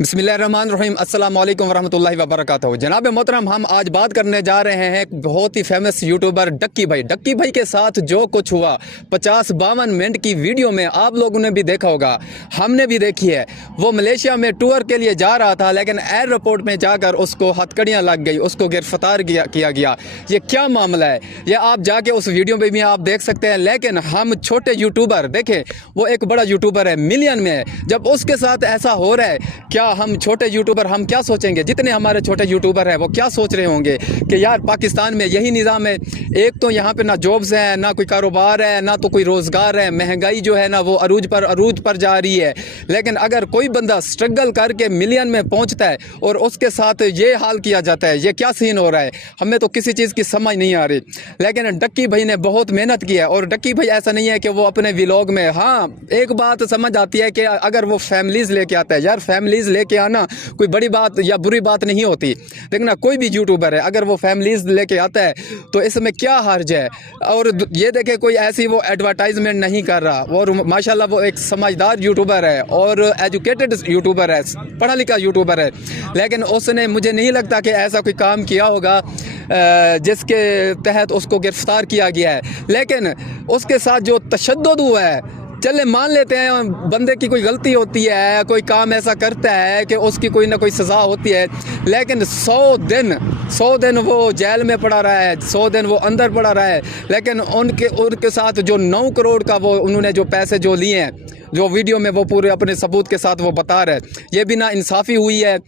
बिस्मिल्लाहिर्रहमानिर्रहीम अस्सलाम वालेकुम वरहमतुल्लाहि वबरकातुहू। जनाब मोहतरम, हम आज बात करने जा रहे हैं एक बहुत ही फेमस यूट्यूबर डक्की भाई के साथ जो कुछ हुआ 50-52 मिनट की वीडियो में आप लोगों ने भी देखा होगा, हमने भी देखी है। वो मलेशिया में टूर के लिए जा रहा था, लेकिन एयरपोर्ट में जाकर उसको हथकड़ियाँ लग गई, उसको गिरफ्तार किया गया। ये क्या मामला है, ये आप जाके उस वीडियो में भी आप देख सकते हैं। लेकिन हम छोटे यूट्यूबर देखें, वो एक बड़ा यूट्यूबर है, मिलियन में है। जब उसके साथ ऐसा हो रहा है, क्या हम छोटे यूट्यूबर हम क्या सोचेंगे? जितने हमारे छोटे यूट्यूबर हैं वो क्या सोच रहे होंगे कि यार पाकिस्तान में यही निज़ाम है। एक तो यहाँ पे ना जॉब्स हैं, ना कोई कारोबार है, ना तो कोई रोज़गार है। महंगाई जो है ना वो अरूज पर जा रही है। लेकिन अगर कोई बंदा स्ट्रगल करके मिलियन में पहुँचता है और उसके साथ ये हाल किया जाता है, ये क्या सीन हो रहा है? हमें तो किसी चीज़ की समझ नहीं आ रही। लेकिन डक्की भाई ने बहुत मेहनत की है। और डक्की भाई ऐसा नहीं है कि वो अपने व्लॉग में, हाँ एक बात समझ आती है कि अगर वो फैमिलीज़ लेके आता है, यार फैमिलीज़ लेके आना कोई बड़ी बात या बुरी बात नहीं होती। देखना कोई भी यूट्यूबर है अगर वो फैमिलीज लेके आता है तो इसमें क्या हर्ज है। और ये देखे कोई ऐसी वो एडवर्टाइजमेंट नहीं कर रहा, और माशाल्लाह वो एक समझदार यूट्यूबर है और एजुकेटेड यूट्यूबर है, पढ़ा लिखा यूट्यूबर है। लेकिन उसने, मुझे नहीं लगता कि ऐसा कोई काम किया होगा जिसके तहत उसको गिरफ्तार किया गया है। लेकिन उसके साथ जो तशद्दुद हुआ है, चले मान लेते हैं बंदे की कोई गलती होती है, कोई काम ऐसा करता है कि उसकी कोई ना कोई सज़ा होती है। लेकिन 100 दिन वो जेल में पड़ा रहा है, 100 दिन वो अंदर पड़ा रहा है। लेकिन उनके साथ जो 9 करोड़ का वो उन्होंने जो पैसे जो लिए हैं, जो वीडियो में वो पूरे अपने सबूत के साथ वो बता रहे हैं, ये भी ना इंसाफ़ी हुई है।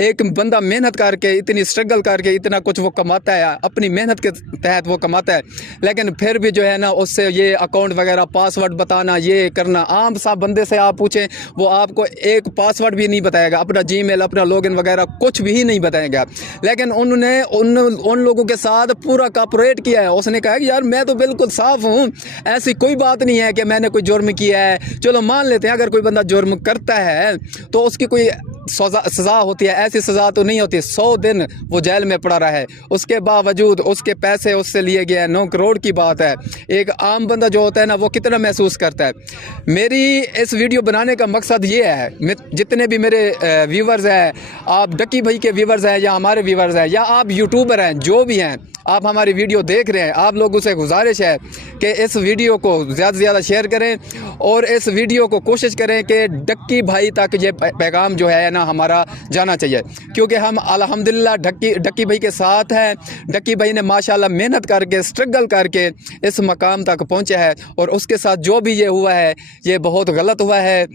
एक बंदा मेहनत करके, इतनी स्ट्रगल करके इतना कुछ वो कमाता है, अपनी मेहनत के तहत वो कमाता है। लेकिन फिर भी जो है ना उससे ये अकाउंट वगैरह पासवर्ड बताना, ये करना, आम सा बंदे से आप पूछें वो आपको एक पासवर्ड भी नहीं बताएगा, अपना जीमेल, अपना लॉगिन वगैरह कुछ भी नहीं बताएगा। लेकिन उन्होंने उन लोगों के साथ पूरा कॉपरेट किया है। उसने कहा कि यार मैं तो बिल्कुल साफ़ हूँ, ऐसी कोई बात नहीं है कि मैंने कोई जुर्म किया है। चलो मान लेते हैं अगर कोई बंदा जुर्म करता है तो उसकी कोई सज़ा होती है, ऐसी सज़ा तो नहीं होती। 100 दिन वो जेल में पड़ा रहा है, उसके बावजूद उसके पैसे उससे लिए गए हैं। 9 करोड़ की बात है। एक आम बंदा जो होता है ना वो कितना महसूस करता है। मेरी इस वीडियो बनाने का मकसद ये है, जितने भी मेरे व्यूवर्स हैं, आप डक्की भाई के व्यूवर्स हैं या हमारे व्यूवर्स हैं या आप यूट्यूबर हैं, जो भी हैं, आप हमारी वीडियो देख रहे हैं, आप लोगों से गुजारिश है कि इस वीडियो को ज़्यादा से ज़्यादा शेयर करें और इस वीडियो को कोशिश करें कि डक्की भाई तक ये पैगाम जो है ना हमारा जाना चाहिए। क्योंकि हम अल्हम्दुलिल्लाह डक्की भाई के साथ हैं। डक्की भाई ने माशाल्लाह मेहनत करके, स्ट्रगल करके इस मकाम तक पहुँचे हैं। और उसके साथ जो भी ये हुआ है ये बहुत गलत हुआ है।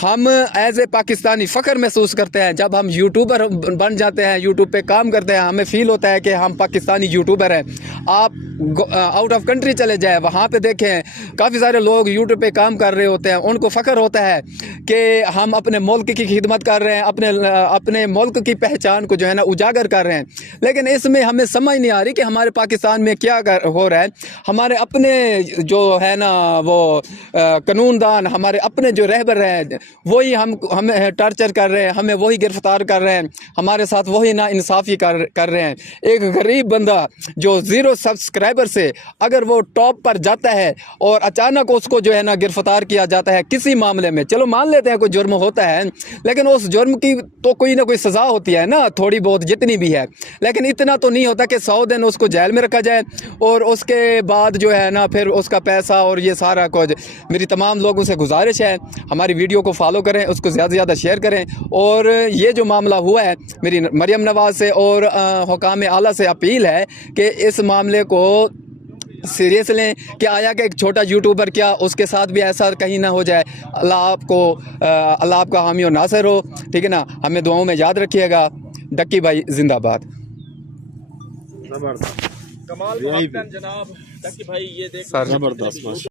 हम एज ए पाकिस्तानी फ़ख्र महसूस करते हैं जब हम यूट्यूबर बन जाते हैं, यूट्यूब पे काम करते हैं, हमें फ़ील होता है कि हम पाकिस्तानी यूट्यूबर हैं। आप आउट ऑफ कंट्री चले जाए, वहाँ पे देखें काफ़ी सारे लोग यूट्यूब पे काम कर रहे होते हैं, उनको फ़ख्र होता है कि हम अपने मुल्क की खिदमत कर रहे हैं, अपने मुल्क की पहचान को जो है ना उजागर कर रहे हैं। लेकिन इसमें हमें समझ नहीं आ रही कि हमारे पाकिस्तान में क्या हो रहा है। हमारे अपने जो है ना वो कानूनदान, हमारे अपने जो रहबर हैं, वही हमें टॉर्चर कर रहे हैं, हमें वही गिरफ्तार कर रहे हैं, हमारे साथ वही ना इंसाफ़ी कर रहे हैं। एक गरीब बंदा जो 0 सब्सक्राइबर से अगर वो टॉप पर जाता है और अचानक उसको जो है ना गिरफ्तार किया जाता है किसी मामले में, चलो मान लेते हैं कोई जुर्म होता है, लेकिन उस जुर्म की तो कोई ना कोई सज़ा होती है ना, थोड़ी बहुत जितनी भी है। लेकिन इतना तो नहीं होता कि 100 दिन उसको जेल में रखा जाए और उसके बाद जो है ना फिर उसका पैसा और ये सारा कुछ। मेरी तमाम लोगों से गुजारिश है हमारी वीडियो को फॉलो करें, उसको ज़्यादा से ज़्यादा शेयर करें। और ये जो मामला हुआ है, मेरी मरियम नवाज़ से और हुकाम आला से अपील है कि इस मामले को सीरियस लें कि आया कि एक छोटा यूट्यूबर, क्या उसके साथ भी ऐसा कहीं ना हो जाए। अल्लाह आपका हामी और नासिर हो, ठीक है ना। हमें दुआओं में याद रखिएगा। डक्की भाई जिंदाबाद। कमाल जनाब डक्की भाई, ये देख जबरदस्त।